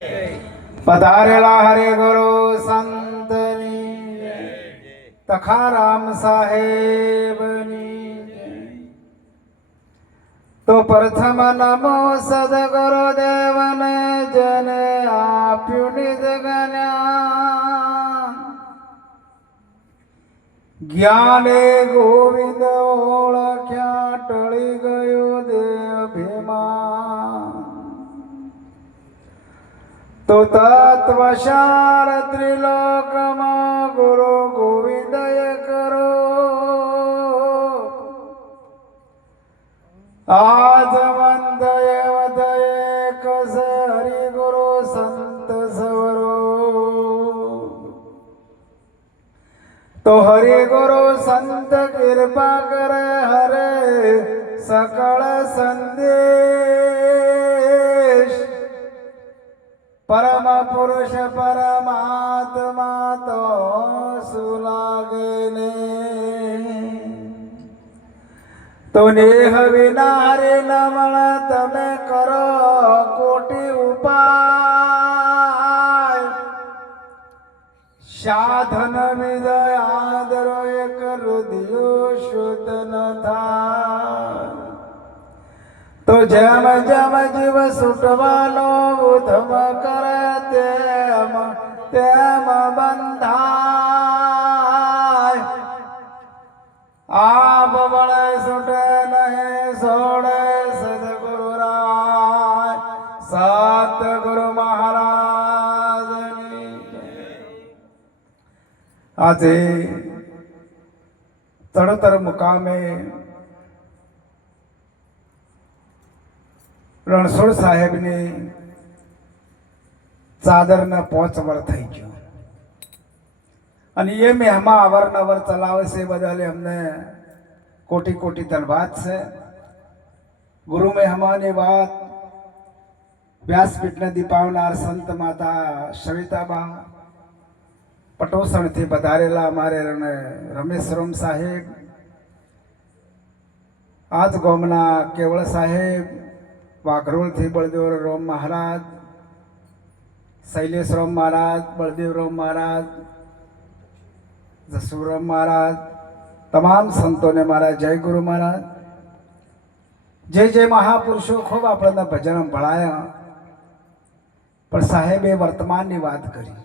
પધારેલા હરે ગુરુ સંતની તખારામ સાહેબની તો પ્રથમ નમો સદગુરુદેવને જને આપ્યું નિજ જ્ઞાન જ્ઞાને ગોવિંદ ઓળખ્યા ટળી ગયો દેવ ભીમા તો તત્વસાર ત્રિલોકમાં ગુરુ ગોવિંદય કરો આજ વંદય વદય કસ હરિ ગુરુ સંત સવરો તો હરિ ગુરુ સંત કૃપા કરે હરે સકળ સંદેશ પરમ પુરુષ પરમાત્મા તો સુલાગે ને તો નેહ વિના હરે નમણ તમે કરો કોટી ઉપાય સાધન વિદય આદરો એક રુધિયો શુદ્ધ ન થાય તો જેમ જેમ જીવ છૂટવાનો ઉધમ કરે તેમ તેમ બંધાય આ બબળે છૂટે નહીં છોડે સદગુરુ રાય સતગુરુ મહારાજની આજે ચડતર મુકામે રણછોડ સાહેબની ચાદરના 5 વર્ષ થઈ ગયો અને એ મહેમા અવારનવાર ચલાવે છે બદલ એમને કોટી કોટી ધન્યવાદ છે ગુરુ મહેમાની વાત વ્યાસપીઠને દીપાવનાર સંત માતા સવિતાબા પટોસણથી પધારેલા અમારે રમેશરામ સાહેબ આજ ગામના કેવળ સાહેબ વાઘરોળથી બળદેવરામ મહારાજ શૈલેષરામ મહારાજ બળદેવરામ મહારાજ જસુરામ મહારાજ તમામ સંતોને મારા જય ગુરુ મહારાજ જે મહાપુરુષો ખૂબ આપણને ભજન ભળાયા પણ સાહેબે વર્તમાનની વાત કરી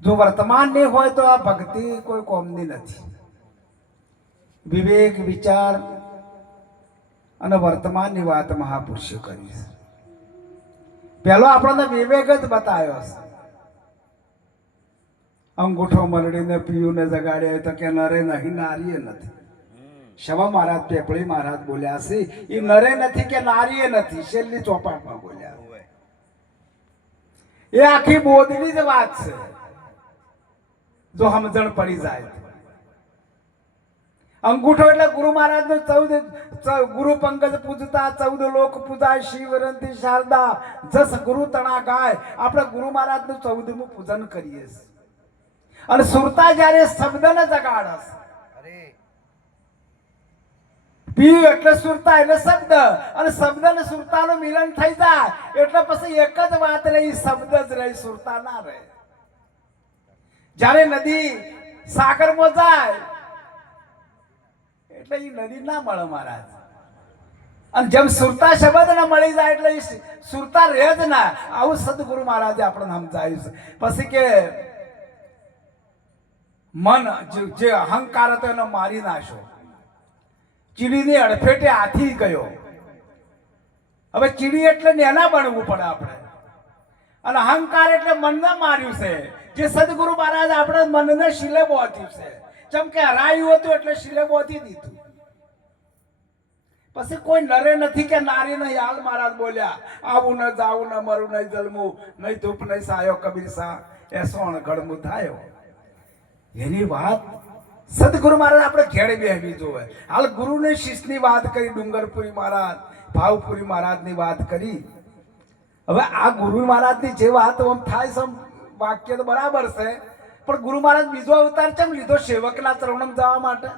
જો વર્તમાન નહીં હોય તો આ ભક્તિ કોઈ કોમની નથી વિવેક વિચાર અને વર્તમાનની વાત મહાપુરુષો કરી છે પહેલો આપણને વિવેક જ બતાવ્યો છે અંગૂઠો મરડીને પીયુને જગાડ્યો તો કે નરે નહીં નારીએ નથી શવા મહારાજ પેપળી મહારાજ બોલ્યા છે એ નરે નથી કે નારીએ નથી છેલ્લી ચોપાટમાં બોલ્યા એ આખી બોધની જ વાત છે જો સમજણ પડી જાય અંગૂઠો એટલે ગુરુ મહારાજ નું 14 ગુરુ પંકજ પૂજતા 14 લોક પૂજાય શિવરંતી શારદા જસ ગુરુ તણા ગાય આપણે ગુરુ મહારાજ નું 14મું પૂજન કરીએ અને સુરતા જ્યારે શબ્દને જગાડસ પી એટલે સુરતા એટલે શબ્દ અને શબ્દ ને સુરતાનું મિલન થઈ જાય એટલે પછી એક જ વાત રહી શબ્દ જ રહી સુરતા ના રહે જ્યારે નદી સાગરમાં જાય એટલે એ નદી ના મળે મહારાજ અને જેમ સુરતા શબ્દ ના મળી જાય એટલે સુરતા રહે જ ના આવું સદગુરુ મહારાજે આપણને સમજાવ્યું છે પછી કે મન જે અહંકાર હતો એને મારી નાશો ચીડીની અડફેટે હાથી ગયો હવે ચીડી એટલે નેના બનવું પડે આપણે અને અહંકાર એટલે મનને માર્યું છે જે સદગુરુ મહારાજ આપણે મનને શિલે બોધ્યું છે જેમ કે હરાયું હતું એટલે શિલે બોધી દીધું પછી કોઈ નરે નથી કે નારી નહીં હાલ મહારાજ બોલ્યા આવું ન જાવું ન મરું નહીં જલમું નહીં ધૂપ નહીં સાયો કબીર સા એસો અણઘડમું થાયો એની વાત સદગુરુ મહારાજ આપણે ઘેડે બેહવી જોવે હાલ ગુરુને શિષ્યની વાત કરી ડુંગરપુરી મહારાજ ભાવપુરી મહારાજની વાત કરી હવે આ ગુરુ મહારાજની જે વાત આમ થાય છે વાક્ય તો બરાબર છે પણ ગુરુ મહારાજ બીજો અવતાર કેમ લીધો સેવકના ચરણમાં જવા માટે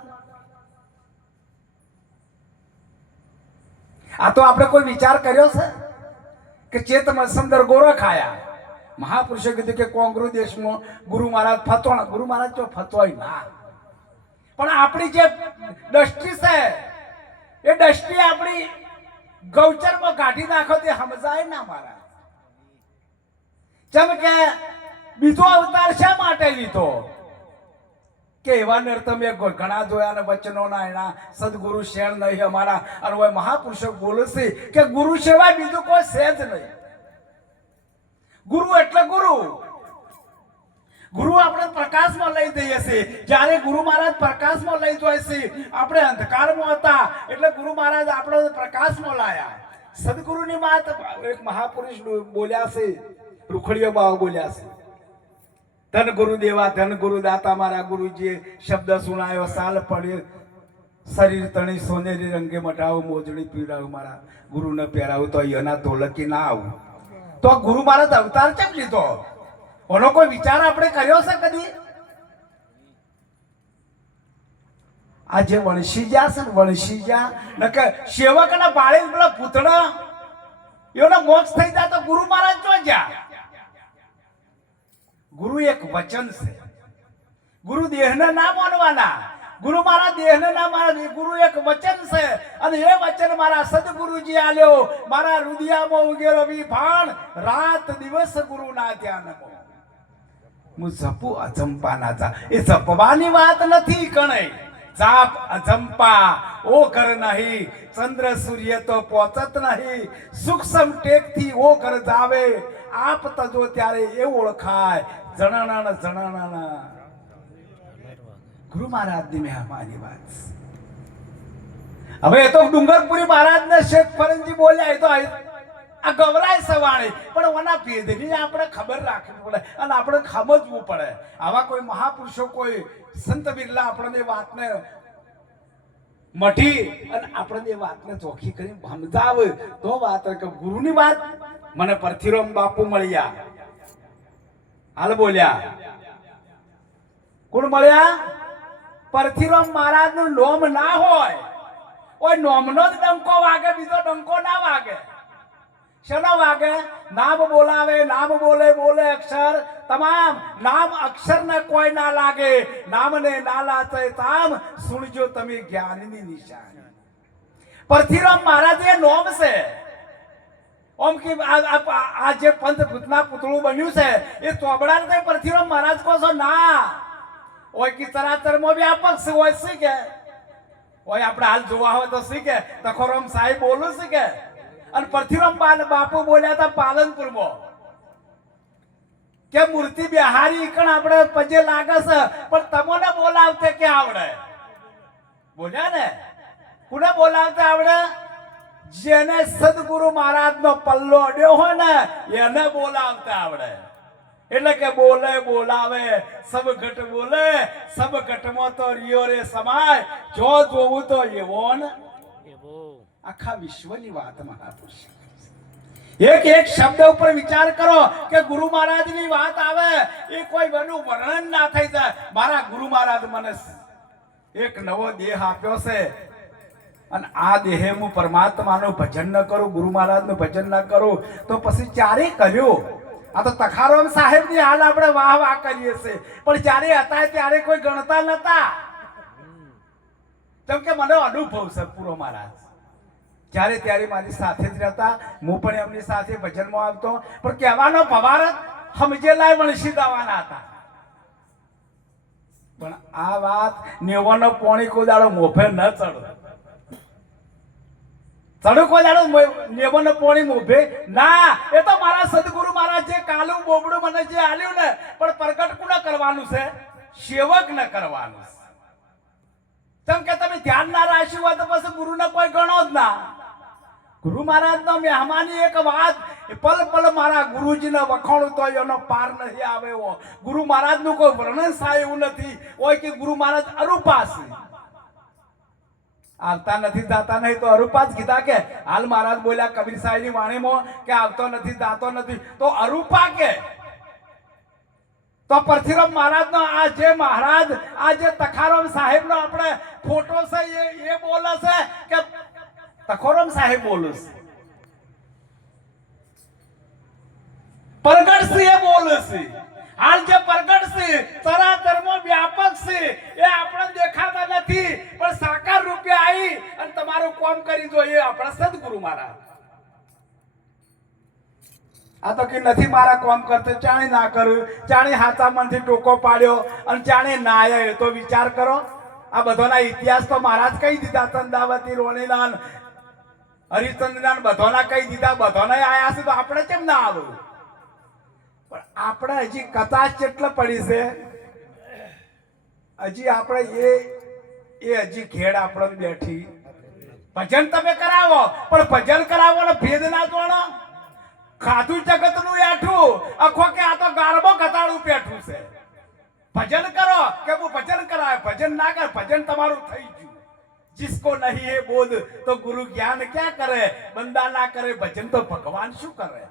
આ તો આપણે કોઈ વિચાર કર્યો છે કે ચેતમાં સંદર ગોરો ખાયા. મહાપુરુષે કીધું કે કોંગ્રુ દેશમાં ગુરુ મહારાજ ફતોણા. ગુરુ મહારાજ તો ફતોય ના, પણ આપણી જે દ્રષ્ટિ છે એ દ્રષ્ટિ આપણી ગૌચરમાં કાઢી નાખો તે સમજાય ના મારા. જેમ કે બીજો અવતાર શા માટે લીધો કે એવા નર મેં ઘણા જોયા ને વચનોના એના સદગુરુ શેર નહીં અમારા. અને હવે મહાપુરુષો બોલે છે કે ગુરુ સિવાય બીજું કોઈ છે જ નહીં. ગુરુ એટલે ગુરુ. ગુરુ આપણે પ્રકાશમાં લઈ જઈએ છીએ. જ્યારે ગુરુ મહારાજ પ્રકાશમાં લઈ જાય છે, આપણે અંધકારમાં હતા એટલે ગુરુ મહારાજ આપણે પ્રકાશમાં લાયા. સદગુરુની વાત એક મહાપુરુષ બોલ્યા છે, રૂખડીયો બાવ બોલ્યા છે, ધન ગુરુ દેવા ધન ગુરુ દાતા. મારા ગુરુજીએ શબ્દ સુનાયો, સાલ પડ્યો શરીર તણી સોનેરી રંગે મટાવું, મોજડી પીવડાવું, મારા ગુરુને પહેરાવું તો એના તોલકી ના આવું. તો ગુરુ મહારાજ અવતાર કેમ લીધો? કોનો કોઈ વિચાર આપણે કર્યો છે કદી? આ જે વણશીજા છે ને, વણશીજા નકે સેવકના બાળે પેલા પૂતળા એનો મોક્ષ થઈ જાય તો ગુરુ મહારાજ જો જ્યાં. ગુરુ એક વચન છે. ગુરુ દેહને ના માનવાના. ગુરુ મારા દેહને ના માનવા. ગુરુ એક વચન છે અને એ વચન મારા સદગુરુજી આલ્યો. મારા રુદિયામાં ઉગેલો વિભાણ, રાત દિવસ ગુરુના ધ્યાનમાં હું જપું અજંપા જા. એ જપવાની વાત નથી કણે. જાપ અજંપા ઓ કર નહીં, ચંદ્ર સૂર્ય તો પહોંચત નહીં. સૂક્ષ્મ ટેકથી ઓ કર જાવે, આપ તજો ત્યારે એ ઓળખાય. જણાના જણાના ગુરુ મહારાજની મહેમાની વાત. હવે એ તો ડુંગરપુરી મહારાજને શેખ ફરંજી બોલ્યા, એ તો આ ગવરાય સવાણી, પણ ઓના ભેદની આપણે ખબર રાખવી પડે અને આપણે સમજવું પડે. આવા કોઈ મહાપુરુષો, કોઈ સંત બિરલા આપણને વાતને મઠી અને આપણને વાતને ચોખ્ખી કરી સમજાવે તો વાત. કે ગુરુની વાત મને પરથીરામ બાપુ મળ્યા, હાલ બોલ્યા. કોણ મળ્યા? પરથીરામ મહારાજ નું નોમ ના હોય, ઓય નોમનો જ ડંકો વાગે, બીજો ડંકો ના વાગે. શેનો વાગે? નામ બોલાવે, નામ બોલે, બોલે અક્ષર તમામ. નામ અક્ષર ને કોઈ ના લાગે. નામને ના લાતે તામ, સુણજો તમે જ્ઞાનની નિશાની. પરથીરામ મહારાજ એ નોમ છે. ઓમ કે આ જે પંચભૂતના પૂતળું બન્યું છે એ ચોબડા ને પરથીરામ મહારાજ કહો છો ના. ઓય કે ચરાચરમાં વ્યાપક છે. હોય છે કે ઓય આપણે હાલ જોવા હોય તો શીખે તખોરામ સાહેબ બોલું છે કે. અને પરથીરામ બાપુ બોલ્યા હતા પાલનપુરમાં કે મૂર્તિ બિહારી કણ આપણે પજે લાગે છે, પણ તમને બોલાવતે કે આવડે? બોલ્યા ને. કોને બોલાવતે આવડે? જેને સદગુરુ મહારાજ નો પલ્લો અડ્યો હોય ને એને બોલાવતે આવડે. એટલે કે બોલે બોલાવે, સબ ઘટ બોલે, સબ ઘટમાં તો રિયો રે સમાય. જો જોવું તો એવો ને આખા વિશ્વની વાત મહાપુરુષ. એક એક શબ્દ ઉપર વિચાર કરો કે ગુરુ મહારાજની વાત આવે એ કોઈ બનું વર્ણન ના થઈ જાય. મારા ગુરુ મહારાજ મને એક નવો દેહ આપ્યો છે અને આ દેહે હું પરમાત્માનું ભજન ન કરું, ગુરુ મહારાજનું ભજન ન કરું તો પછી ચારે કર્યું. આ તો તખારામ સાહેબની હાલ આપણે વાહ વાહ કરીએ છીએ, પણ જ્યારે હતા ત્યારે કોઈ ગણતા નતા. કેમ કે મને અનુભવ છે પૂરો. મહારાજ જ્યારે ત્યારે મારી સાથે જ રહેતા, હું પણ એમની સાથે ભજનમાં આવતો. પણ કહેવાનો ભવારત સમજેલા વણસી દાવાના હતા. પણ આ વાત નેવાનો પોણી કોદાળો મોભે ન ચડો. ચડો કોદાળો નેવાનો પોણી મોભે ના. એ તો મારા સદગુરુ મહારાજ જે કાલું બોબડું મને જે આલ્યું ને, પણ પ્રગટ કોને કરવાનું છે? સેવક ને કરવાનું છે. કેમ કે તમે ધ્યાન ના રાખ્યું હોય તો પછી ગુરુને કોઈ ગણો જ ના. ગુરુ મહારાજ નો મહેમાની એક વાત, પલ પલ મારા ગુરુજીને વખાણું તો એનો પાર નહીં આવે. ગુરુ મહારાજ નું કોઈ વર્ણન થાય એવું નથી. હોય કે ગુરુ મહારાજ અરૂપા છે, આવતા નથી જાતા નહીં તો અરૂપા જ કીધા. કે હાલ મહારાજ બોલ્યા કબીર સાહેબ ની વાણીમાં કે આવતો નથી જાતો નથી તો અરૂપા કે. તો પરથીરામ મહારાજ નો આ જે મહારાજ, આ જે તખારામ સાહેબ નો આપણે ફોટો છે એ બોલે છે કે તખોરામ સાહેબ બોલું છે. પ્રગટ છે એ બોલે છે. હાલ જે પ્રગટ છે ચરાચરમાં વ્યાપક છે એ આપણે દેખાતા નથી, પણ સાકાર રૂપે આવી અને તમારું કામ કરી જોઈએ આપણા સદગુરુ મહારાજ. આ તો કે નથી મારા કામ કરતો, ચાણે ના કર્યું, ચાણે હાથા મનથી ટોકો પાડ્યો અને ચાણે ના આવ્યો. તો વિચાર કરો, આ બધાના ઇતિહાસ તો મહારાજ કહી દીધા. ચંદાવતી, રોણીનાન, હરિચંદ્રનાન બધાના કહી દીધા, બધાના આયા છે. તો આપણે કેમ ના આવ્યું? પણ આપણે હજી કદાચ કેટલા પડી છે, હજી આપણે એ હજી ઘેડ આપણે બેઠી. ભજન તમે કરાવો, પણ ભજન કરાવવાનો ભેદ ના જોણો. ખાધું જગત નું એઠું આખો કે આ તો ગારબો કતાડું પેઠું છે. ભજન કરો કે હું ભજન કરાવે, ભજન ના કર, ભજન તમારું થઈ ગયું. जिसको नहीं है बोध तो गुरु ज्ञान क्या करे, बंदा ना करे भजन तो भगवान શું કરે?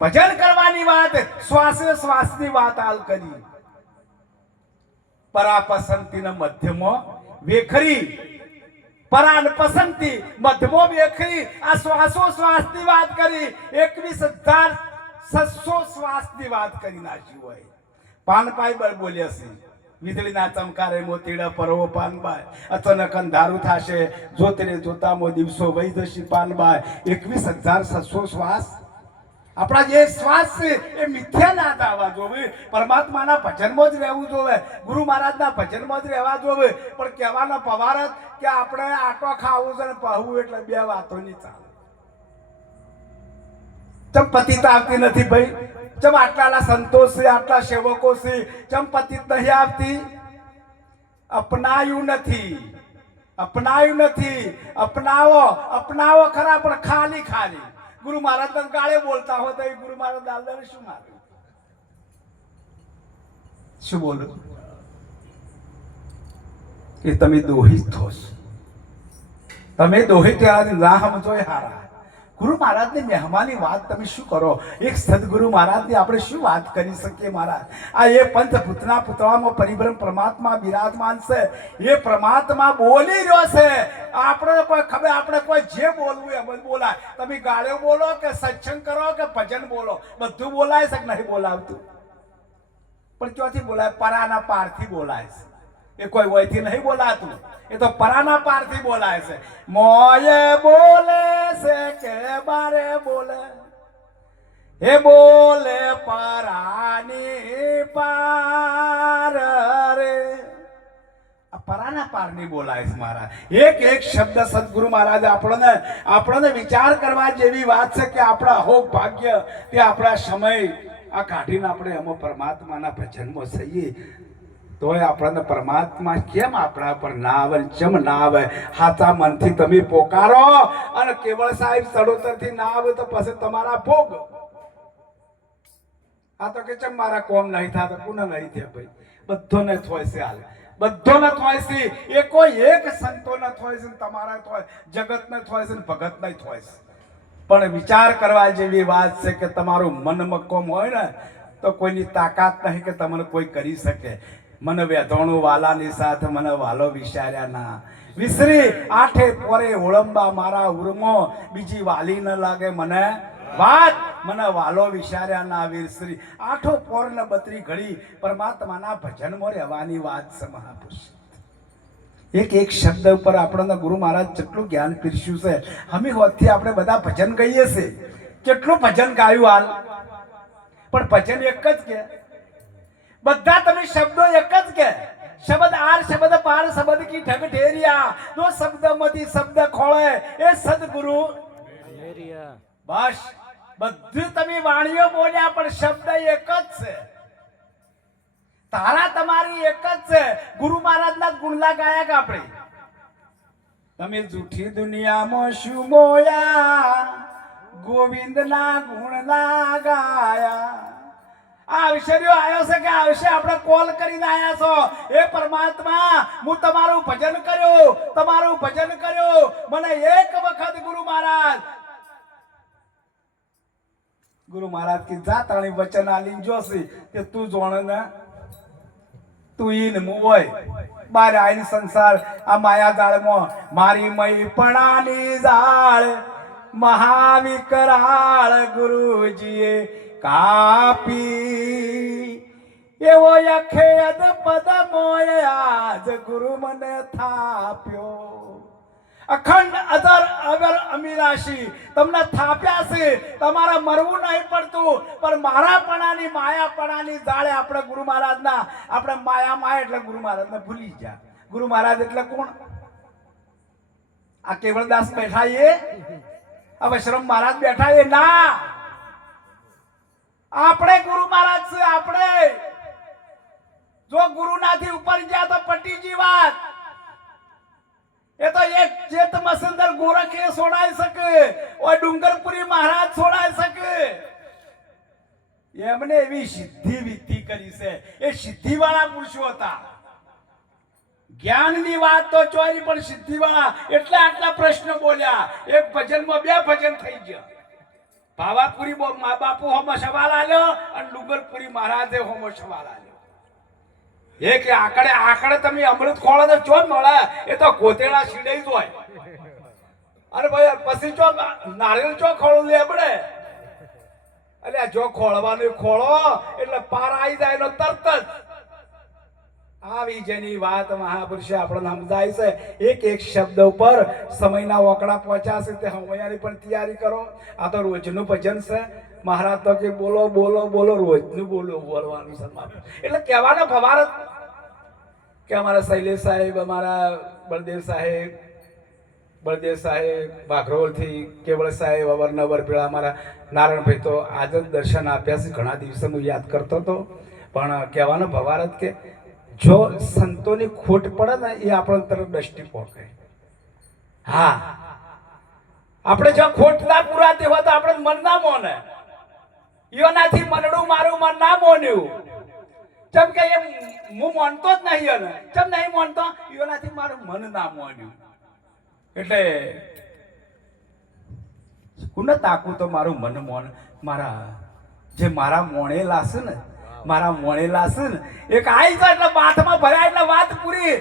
ભજન કરવાની વાત, શ્વાસે શ્વાસની વાત હાલ કરી. પરા પસંતી ને મધ્યમો વેખરી, પરાન પસંતી મધ્યમો વેખરી. આ શ્વાસો શ્વાસની વાત કરી. 21,700 શ્વાસની વાત કરી નાખી હોય. પાનપાઈ બળ બોલ્યા છે. વીજળીના ચમકારે મોતીડા પરવો પાનબાઈ, અચાનક અંધારું થશે, જોતરે જોતામાં દિવસો વહી જશે પાનબાઈ. 21,700 શ્વાસ. આપણા જે શ્વાસ છે એ મિથ્યા ના થવા જોવે, પરમાત્માના ભજનમાં જ રહેવું જોવે, ગુરુ મહારાજના ભજનમાં જ રહેવા જોવે. પણ કહેવાનો પવાર જ કે આપણે આટો ખાવું છે ને પહવું, એટલે બે વાતો નહીં ચાલે. ચમ પતિતા આવતી નથી ભાઈ? ચમ આટલા સંતોષ છે, આટલા સેવકો છે, ચમ પતિત નહીં આવતી? અપનાયું નથી, અપનાયું નથી. અપનાવો, અપનાવો ખરા, પણ ખાલી ખાલી. ગુરુ મહારાજ તમે ગાળે બોલતા હો તો એ ગુરુ મહારાજ દાદા શું માર્યું? શું બોલું કે તમે દોહિત થોશ, તમે દોહિત ના સમજો એ હારા. ગુરુ મહારાજની મહેમાની વાત તમે શું કરો? એક સદગુરુ મહારાજની આપણે શું વાત કરી શકીએ? મહારાજ આ એ પંચભૂતના પુતળામાં પરિબ્રહ્મ પરમાત્મા બિરાજમાન છે. એ પરમાત્મા બોલી રહ્યો છે. આપણે કોઈ ખબર, આપણે કોઈ જે બોલવું એ બધું બોલાય. તમે ગાળ્યો બોલો કે સત્સંગ કરો કે ભજન બોલો, બધું બોલાય છે કે નહીં બોલાવતું? પણ ક્યાંથી બોલાય? પરાના પારથી બોલાય છે. એ કોઈ વયથી નહીં બોલાતું, એ તો પરાના પારથી બોલાય છે. મોયે બોલે છે કે બારે બોલે, એ બોલે પરાની પાર રે. આ પરાના પારની બોલાય છે મારા. એક એક શબ્દ સદગુરુ મહારાજ આપણને વિચાર કરવા જેવી વાત છે કે આપણા અહોક ભાગ્ય તે આપણા સમય આ કાઢીને આપણે એમાં પરમાત્માના ભજનમાં થઈએ. તોય આપણને પરમાત્મા કેમ આપણા પર ના આવે? જેમ ના આવે, હાથા મનથી તમે પોકારો અને કેવળ સાહેબ સડોતરથી ના આવે તો પછી તમારા ભોગ. આ તો કે ચમ મારા કોમ નહીં થતા, કોને નહીં થયા ભાઈ? બધોને થોય છે હાલ, બધોને થોય છે. એ કોઈ એક સંતોને થોય છે, તમારા થોય, જગતને થોય છે, ભગત નહીં થોય છે. પણ વિચાર કરવા જેવી વાત છે કે તમારું મન મક્કમ હોય ને તો કોઈની તાકાત નહીં કે તમને કોઈ કરી શકે. મને વેધોણું વાલાની સાથે મને વાલો વિચાર્યા ના વિસરી. આઠે પોરે ઓળંબા મારા ઉરમો, બીજી વાલી ન લાગે મને વાત. મને વાલો વિચાર્યા ના વિસરી. આઠો પોર ને 32 ઘડી પરમાત્માના ભજનમાં રહેવાની વાત છે મહાપુરુષ. એક એક શબ્દ ઉપર આપણને ગુરુ મહારાજ જેટલું જ્ઞાન પીરસ્યું છે. અમે હોતથી આપણે બધા ભજન ગાઈએ છે. કેટલું ભજન ગાયું હાલ, પણ ભજન એક જ કે બધા તમે શબ્દો એક જ કે શબ્દ આર શબ્દ પાર શબ્દ કી ઢગ ઢેરિયા. દો શબ્દમાંથી શબ્દ ખોળે એ સદગુરુ બસ. બધું તમે વાણીઓ બોલ્યા પણ શબ્દ એક જ છે. તારા તમારી એક જ છે. ગુરુ મહારાજના ગુણલા ગાયા કે આપણે? તમે જૂઠી દુનિયામાં શું બોયા, ગોવિંદના ગુણલા ગાયા. આ અવસર્યો આવ્યો છે કે આવશે, આપણે કોલ કરીને આવ્યા છો. એ પરમાત્મા, હું તમારું ભજન કર્યું, તમારું ભજન કર્યું. મને એક વખત ગુરુ મહારાજ કી જાતાણી વચન આલીન જોશી કે તું જોણ ને તું ઈન મુય બાર આઈન સંસાર આ માયા જાળમાં મારી મય પણાની જાળ મહાવિકરાળ ગુરુજીએ કાપી એવો અખેદ પદ મોય આજ ગુરુ મને થાપ્યો અખંડ અધર અગર અમીરાશી તમને થાપ્યા છે તમારા મરવું નહીં પડતું પણ મારાપણાની માયાપણાની જાળે આપણે ગુરુ મહારાજના આપણે માયા એટલે ગુરુ મહારાજને ભૂલી ગયા ગુરુ મહારાજ એટલે કોણ આ કેવળદાસ બેઠા એ હવે શ્રમ મહારાજ બેઠા એ ના આપણે ગુરુ મહારાજ છે આપણે જો ગુરુનાથી ઉપર ગયા તો પટીજી વાત એ તો એક ચેત મસંદર ગોરખે છોડાઈ શકે ઓય ડુંગરપુરી મહારાજ છોડાઈ શકે એમને એવી સિદ્ધિ વિધિ કરી છે એ સિદ્ધિ વાળા પુરુષો હતા જ્ઞાનની વાત તો ચોરી પણ સિદ્ધિ વાળા એટલે આટલા પ્રશ્ન બોલ્યા એક ભજનમાં 2 ભજન થઈ ગયા ભાવાપુરી મા બાપુ હોમો સવાલ આલ્યો અને ડુંગરપુરી મહારાજે હોમો સવાલ આલ્યો એક આકડે તમે અમૃત ખોળો તો ચો મળે એ તો ગોતેડા છીડાઈ જ હોય અરે ભાઈ પછી ચો નારિયેળ ચો ખોળો લેબડે એટલે જો ખોળવાનું ખોળો એટલે પાર આવી જાય નો તરત જ આવી જેની વાત મહાપુરુષે આપણને સમજાય છે એક એક શબ્દ ઉપર સમયના ઓકડા પહોંચ્યા છે તે હમણાંની પણ તૈયારી કરો આ તો રોજનું ભજન છે મહારાજ તો કે બોલો બોલો બોલો રોજનું બોલવાનું છે એટલે કહેવાનો ભવારત કે અમારા શૈલેષ સાહેબ અમારા બળદેવ સાહેબ બાઘરોલથી કેવળ સાહેબ અવારનવાર પેલા અમારા નારાયણભાઈ તો આજ જ દર્શન આપ્યા છે ઘણા દિવસે હું યાદ કરતો હતો પણ કહેવાનો ભવારત કે જો સંતોની ખોટ પડે ને એ આપણને તરફ દ્રષ્ટિ પહોંચે હા આપણે જો ખોટ ના પુરાતી હોય તો આપણે મન ના મોને ઈઓનાથી મનડું મારું મન ના મોન્યું જેમ કે એ હું માનતો જ નહીં એને જેમ નહીં માનતો ઈઓનાથી મારું મન ના મોન્યું એટલે કોને તાકું તો મારું મન મોન મારા જે મારા મોણેલા છે ને મારા મોણેલા છે ને એક આઈ જાય એટલે બાથમાં ભરાય એટલે વાત પૂરી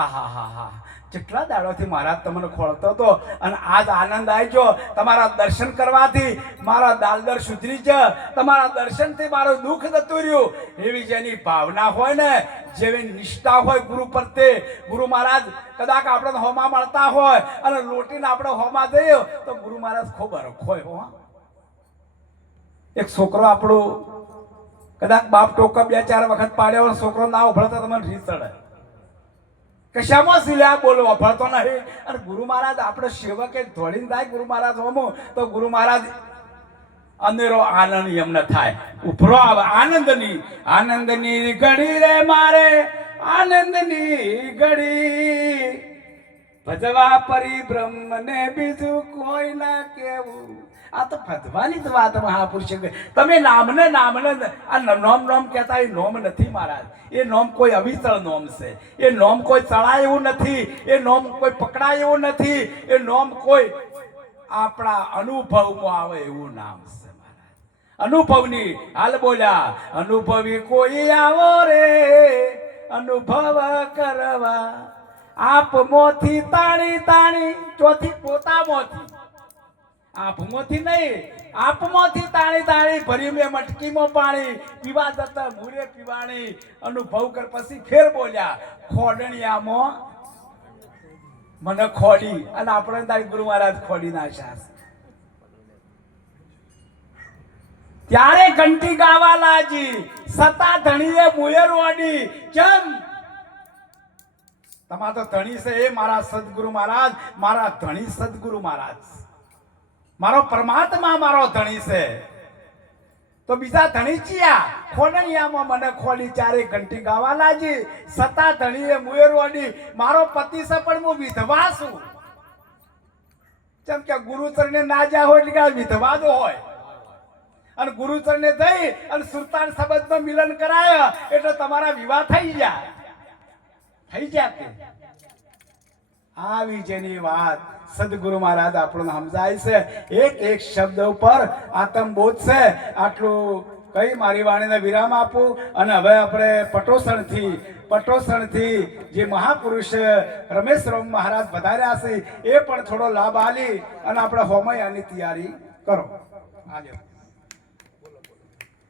આહા કેટલા દાડોથી મહારાજ તમને ખોળતો હતો અને આજ આનંદ આવી ગયો તમારા દર્શન કરવાથી મારા દાલદર સુધરી છે તમારા દર્શનથી મારું દુઃખ જતું રહ્યું એવી જેની ભાવના હોય ને જેવી નિષ્ઠા હોય ગુરુ પ્રત્યે ગુરુ મહારાજ કદાચ આપણે હોમા મળતા હોય અને લોટીને આપણે હોમા જઈએ તો ગુરુ મહારાજ ખૂબ હરખ હોય હો એક છોકરો આપણો કદાચ બાપ ટોકા 2-4 વખત પાડ્યો છોકરો ના ઉભળતો તમને રીત ચડે કશામાં સિલ્યા બોલો વફળતો નહીં અને ગુરુ મહારાજ આપણે સેવકે ધોળીને થાય ગુરુ મહારાજ હોમો તો ગુરુ મહારાજ અનેરો આનંદ એમને થાય ઉભરો આવે આનંદની ઘડી રે મારે આનંદની ઘડી ભજવા પરિબ્રહ્મ ને બીજું કોઈ ના કેવું આ તો ભજવાની જ વાત મહાપુરુષ તમે નામને આ નોમ કહેતા એ નોમ નથી મહારાજ એ નોમ કોઈ અવિચળ નોમ છે એ નોમ કોઈ ચડાય એવું નથી એ નોમ કોઈ પકડાય એવું નથી એ નોમ કોઈ આપણા અનુભવમાં આવે એવું નામ છે મહારાજ અનુભવની હાલ બોલ્યા અનુભવી કોઈ આવો રે અનુભવ કરવા આપ મોથી તાણી ચોથી પોતામાંથી આપમાંથી નહીં આપમાંથી તાણી ભરી મેં મટકીમાં પાણી પીવા જતા ભૂરે પીવાણી અનુભવ કર પછી ફેર બોલ્યા ખોડણિયામાં મને ખોડી અને આપણે તારી ગુરુ મહારાજ ખોડી નાખ્યા ત્યારે ઘંટી ગાવા લાજી સતા ધણીએ મુયર વાડી કેમ તમારા તો ધણી છે એ મારા સદગુરુ મહારાજ મારા ધણી સદગુરુ મહારાજ મારો પરમાત્મા મારો ધણી છે તો બીજા ધણી ચિયા ખોડણિયામાં મને ખોડી ચારે ઘંટી ગાવા લાજી સતા ધણીએ મુયરવાડી મારો પતિ છે પણ હું વિધવા છું જેમ કે ગુરુચરણે ના જા હોય એટલે કે વિધવા જ હોય અને ગુરુચરણે જઈ અને સુલતાન સંબંધમાં મિલન કરાય એટલે તમારા વિવાહ થઈ જાય આવી જેની વાત સદગુરુ મહારાજ આપણને સમજાય છે એક શબ્દ ઉપર આત્મબોધ છે આટલું કઈ મારી વાણીને વિરામ આપું અને હવે આપણે પટોસણથી જે મહાપુરુષ રમેશ રામ મહારાજ વધાર્યા છે એ પણ થોડો લાભ આલી અને આપણે હોમયાની તૈયારી કરો.